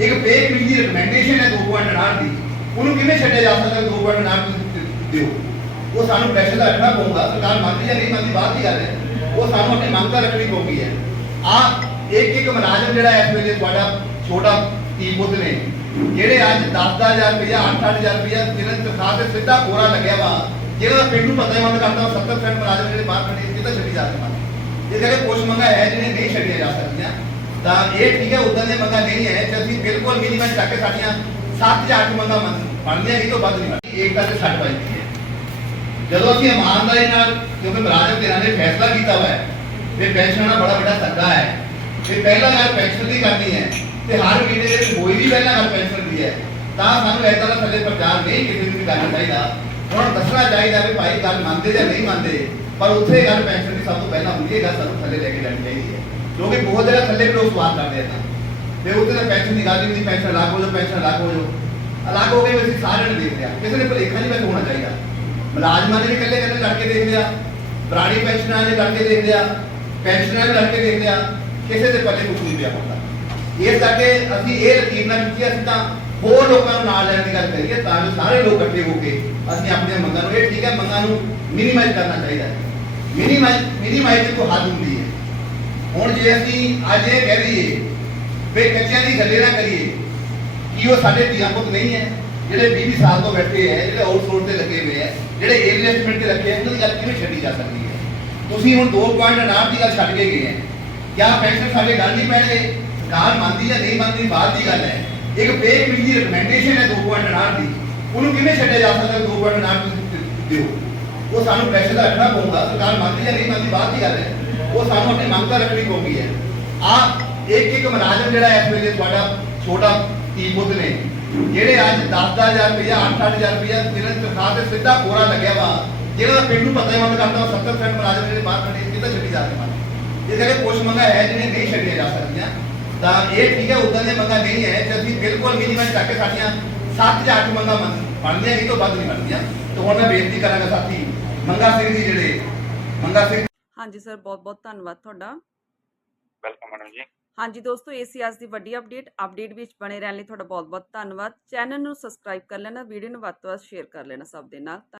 ਇੱਕ ਫੇਕ ਬਿਜਲੀ ਰეკਮੈਂਡੇਸ਼ਨ ਹੈ 2.8 ਦੀ। ਉਹਨੂੰ ਕਿਵੇਂ ਛੱਡਿਆ ਜਾ ਸਕਦਾ 2.8 ਦਿਓ ਉਹ? ਸਾਨੂੰ ਪ੍ਰੈਸ਼ਰ ਦਾ ਰੱਖਣਾ ਪਊਗਾ, ਸਰਕਾਰ ਮੰਨਦੀ ਜਾਂ ਨਹੀਂ ਮੰਨਦੀ, ਬਾਅਦ ਦੀ ਗੱਲ ਹੈ। ਉਹ ਸਾਨੂੰ ਆਪਣੀ ਮੰਗ ਤਾਂ ਰੱਖਣੀ ਪਊਗੀ ਹੈ। ਆ ਇੱਕ ਇੱਕ ਮੁਲਾਜ਼ਮ ਜਿਹੜਾ ਇਸ ਵੇਲੇ ਤੁਹਾਡਾ ਛੋਟਾ ਟੀ ਨੇ, ਜਿਹੜੇ ਅੱਜ 10000 ਰੁਪਇਆ 8-8000 ਰੁਪਇਆ ਜਿਹਨਾਂ ਦੀ ਤਨਖਾਹ ਤੇ ਸਿੱਧਾ ਕੋਰਾ ਲੱਗਿਆ ਵਾ, ਜਿਹਨਾਂ ਦਾ ਪਿੰਡੂ ਪਤਾ ਹੀ ਬੰਦ ਕਰਦਾ 70% ਮੁਲਾਜ਼ਮ ਜਿਹੜੇ ਬਾਹਰ ਖੜੇ ਕਿੱਦਾਂ ਛੱਡੀ ਜਾ ਸਕਦੇ। ਇਹ ਜਿਹੜੇ ਕੁਝ ਮੰਗਾ ਹੈ ਜਿਹੜੇ ਨਹੀਂ ਛੱਡੀਆਂ ਜਾ ਸਕਦੀਆਂ। ਤਾਂ ਇਹ ਠੀਕ ਹੈ ਉਦਾਂ ਦੀਆਂ ਮੰਗਾਂ ਨਹੀਂ ਹੈ ਤੇ ਅਸੀਂ ਬਿਲਕੁਲ ਮਿਨੀਮਮ ਚੱਕ ਕੇ ਸਾਡੀਆਂ 7 ਜਾਂ 8 ਮੰਗਾਂ ਮੰਨ- ਬਣਦੀਆਂ ਇਹ ਤੋਂ ਵੱਧ ਨਹੀਂ ਬਣਦੀਆਂ ਇੱਕ ਤਾਂ ਤੇ ਛੱਡ ਪਾਈ ਹੈ। ਜਦੋਂ ਅਸੀਂ ਇਮਾਨਦਾਰੀ ਨਾਲ, ਕਿਉਂਕਿ ਮੁਲਾਜ਼ਮ ਤੇਰਾਂ ਨੇ ਫੈਸਲਾ ਕੀਤਾ ਹੋਇਆ ਹੈ ਵੀ ਪੈਨਸ਼ਨ ਦਾ ਬੜਾ ਵੱਡਾ ਸੱਦਾ ਹੈ। ਵੀ ਪਹਿਲਾਂ ਗੱਲ ਪੈਨਸ਼ਨ ਦੀ ਕਰਨੀ ਹੈ, ਤੇ ਹਰ ਮਹੀਨੇ ਦੇ ਵਿੱਚ ਕੋਈ ਵੀ ਪਹਿਲਾਂ ਗੱਲ ਪੈਨਸ਼ਨ ਦੀ ਹੈ, ਤਾਂ ਸਾਨੂੰ ਐਦਾਂ ਦਾ ਥੱਲੇ ਪ੍ਰਚਾਰ ਨਹੀਂ ਕਿਸੇ ਨੂੰ ਵੀ ਕਰਨਾ ਚਾਹੀਦਾ। ਹੁਣ ਦੱਸਣਾ ਚਾਹੀਦਾ ਵੀ ਭਾਈ ਗੱਲ ਮੰਨਦੇ ਜਾਂ ਨਹੀਂ ਮੰਨਦੇ, ਪਰ ਉੱਥੇ ਗੱਲ ਪੈਨਸ਼ਨ ਦੀ ਸਭ ਤੋਂ ਪਹਿਲਾਂ ਹੁੰਦੀ ਹੈ ਗੱਲ ਸਾਨੂੰ ਥੱਲੇ ਲੈ ਕੇ ਜਾਣੀ ਚਾਹੀਦੀ ਹੈ। ਕਿਉਂਕਿ ਬਹੁਤ ਜਗ੍ਹਾ ਥੱਲੇ ਵੀ ਲੋਕ ਸਵਾਲ ਕਰਦੇ ਆ ਤਾਂ ਤੇ ਉੱਥੇ ਤਾਂ ਪੈਨਸ਼ਨ ਦੀ ਗੱਲ ਨਹੀਂ, ਪੈਨਸ਼ਨ ਅਲੱਗ ਹੋ ਜਾਓ, ਪੈਨਸ਼ਨ ਅਲੱਗ ਹੋ ਜਾਓ। ਅਲੱਗ ਹੋ ਕੇ ਵੀ ਅਸੀਂ ਸਾਰਿਆਂ ਨੇ ਦੇਖ ਲਿਆ ਕਿਸੇ ਨੇ ਭੁਲੇਖਾ ਨਹੀਂ ਵੈਸੇ ਹੋਣਾ ਚਾਹੀਦਾ। ਮੁਲਾਜ਼ਮਾਂ ਨੇ ਵੀ ਇਕੱਲੇ ਇਕੱਲੇ ਲੜ ਕੇ ਦੇਖ ਲਿਆ ਪੁਰਾਣੀ ਪੈਨਸ਼ਨਾਂ ਨੇ ਲੜ ਕੇ ਦੇਖ ਲਿਆ ਪੈਨਸ਼ਨਾਂ ਨੇ ਲੜ ਕੇ ਦੇਖ ਲਿਆ ਕਿਸੇ ਦੇ ਪੱਲੇ ਕੁਝ ਨਹੀਂ ਪਿਆ ਹੁੰਦਾ। ਇਸ ਕਰਕੇ ਅਸੀਂ ਇਹ ਲਕੀਰ ਨਾਲ ਕੀਤੀ ਅਸੀਂ ਤਾਂ ਹੋਰ ਲੋਕਾਂ ਨੂੰ ਨਾਲ ਲੈਣ ਦੀ ਗੱਲ ਕਰੀਏ, ਤਾਂ ਜੋ ਸਾਰੇ ਲੋਕ ਇਕੱਠੇ ਹੋ ਕੇ ਅਸੀਂ ਆਪਣੀਆਂ ਮੰਗਾਂ ਨੂੰ, ਇਹ ਠੀਕ ਹੈ, ਮੰਗਾਂ ਨੂੰ ਮਿਨੀਮਾਈਜ਼ ਕਰਨਾ ਚਾਹੀਦਾ ਹੈ। ਮਿਨੀਮਾਈਜ਼ ਮਿਨੀਮਾਈਜ਼ ਦੀ ਹੱਦ ਹੁੰਦੀ ਹੈ। ਹੁਣ ਜੇ ਅਸੀਂ ਅੱਜ ਇਹ ਕਹਿ ਦਈਏ ਵੀ ਕੱਚਿਆਂ ਦੀ ਗੱਲੇ ਨਾ ਕਰੀਏ, ਕਿ ਉਹ ਸਾਡੇ ਧੀਆਂ ਨਹੀਂ ਹੈ? ਜਿਹੜੇ 20 ਸਾਲ ਤੋਂ ਬੈਠੇ ਹੈ, ਜਿਹੜੇ ਆਊਟਸੋਰਸ ਤੇ ਲੱਗੇ ਹੋਏ ਹੈ, ਜਿਹੜੇ ਇਨਵੈਸਟਮੈਂਟ ਤੇ ਰੱਖੇ ਉਹਨਾਂ ਦੀ ਗੱਲ ਕਿਵੇਂ ਛੱਡੀ ਜਾ ਸਕਦੀ ਹੈ? ਤੁਸੀਂ ਹੁਣ 2.9 ਦੀ ਗੱਲ ਛੱਡ ਕੇ ਗਏ ਹੈ। ਕਿਆ ਪੈਨਸ਼ਨ ਸਾਡੇ ਗੱਲ ਨਹੀਂ ਪੈਣਗੇ? ਸਰਕਾਰ ਮੰਨਦੀ ਜਾਂ ਨਹੀਂ ਮੰਨਦੀ, ਬਾਅਦ ਦੀ ਗੱਲ ਹੈ। ਇੱਕ ਫੇਕ ਬਿਜਲੀ ਰეკਮੈਂਡੇਸ਼ਨ ਹੈ 2.9 ਦੀ। ਉਹਨੂੰ ਕਿਵੇਂ ਛੱਡਿਆ ਜਾ ਸਕਦਾ 2.9 ਦਿਓ? ਉਹ ਸਾਨੂੰ ਪ੍ਰੈਸ਼ਰ ਦਾ ਰੱਖਣਾ ਪਊਗਾ। ਸਰਕਾਰ ਮੰਨਦੀ ਜਾਂ ਨਹੀਂ ਮੰਨਦੀ, ਬਾਅਦ ਦੀ ਗੱਲ ਹੈ। ਉਹ ਸਾਨੂੰ ਆਪਣੀ ਮੰਗ ਤਾਂ ਰੱਖਣੀ ਪਊਗੀ ਹੈ। ਆ ਇੱਕ ਇੱਕ ਮੁਲਾਜ਼ਮ ਜਿਹੜਾ ਇਸ ਵੇਲੇ ਤੁਹਾਡਾ ਛੋਟਾ ਟੀ ਨੇ, ਜਿਹੜੇ ਅੱਜ 10-10000 ਰੁਪਇਆ 8-8000 ਰੁਪਇਆ ਜਿਹਨਾਂ ਤਨਖਾਹ ਤੇ ਸਿੱਧਾ ਕੋਰਾ ਲੱਗਿਆ ਵਾ, ਜਿਹਨਾਂ ਦਾ ਪਿੰਡੂ ਪਤਾ ਹੀ ਬੰਦ ਕਰਦਾ ਉਹ 70% ਮੁਲਾਜ਼ਮ ਜਿਹੜੇ ਬਾਹਰ ਖੜੇ ਕਿੱਦਾਂ ਛੱਡੀ ਜਾ ਸਕਦੇ ਇਹ ਜਿਹੜੇ ਕੁਝ ਮੰਗਾਂ ਹੈ ਜਿਹੜੇ ਨਹੀਂ ਛੱਡੀਆਂ ਜਾ ਸਕਦੀਆਂ, ਤਾਂ ਇਹ ਠੀਕ ਹੈ, ਉਦਾਂ ਦੀਆਂ ਮੰਗਾਂ ਨਹੀਂ ਹੈ, ਤੇ ਅਸੀਂ ਬਿਲਕੁਲ ਮਿਨੀਮਮ ਚੱਕ ਸਾਡੀਆਂ 7 ਜਾਂ 8 ਮੰਗਾਂ ਬਣਦੀਆਂ, ਇਹ ਤੋਂ ਵੱਧ ਨਹੀਂ ਬਣਦੀਆਂ। ਤੇ ਹੁਣ ਮੈਂ ਬੇਨਤੀ ਕਰਾਂਗਾ ਸਾਥੀ, ਮੰਗਾ ਸਿੰਘ ਜੀ ਜਿਹੜੇ, ਮੰਗਾ ਸਿੰਘ ਹਾਂਜੀ ਸਰ ਬਹੁਤ ਬਹੁਤ ਧੰਨਵਾਦ ਤੁਹਾਡਾ। ਵੈਲਕਮ ਮੈਡਮ ਜੀ। ਹਾਂਜੀ ਦੋਸਤੋ ਇਹ ਸੀ ਅੱਜ ਦੀ ਵੱਡੀ ਅਪਡੇਟ ਅਪਡੇਟ ਵਿੱਚ ਬਣੇ ਰਹਿਣ ਲਈ ਤੁਹਾਡਾ ਬਹੁਤ ਬਹੁਤ ਧੰਨਵਾਦ। ਚੈਨਲ ਨੂੰ ਸਬਸਕ੍ਰਾਈਬ ਕਰ ਲੈਣਾ ਵੀਡੀਓ ਨੂੰ ਵੱਧ ਤੋਂ ਵੱਧ ਸ਼ੇਅਰ ਕਰ ਲੈਣਾ ਸਭ ਦੇ ਨਾਲ।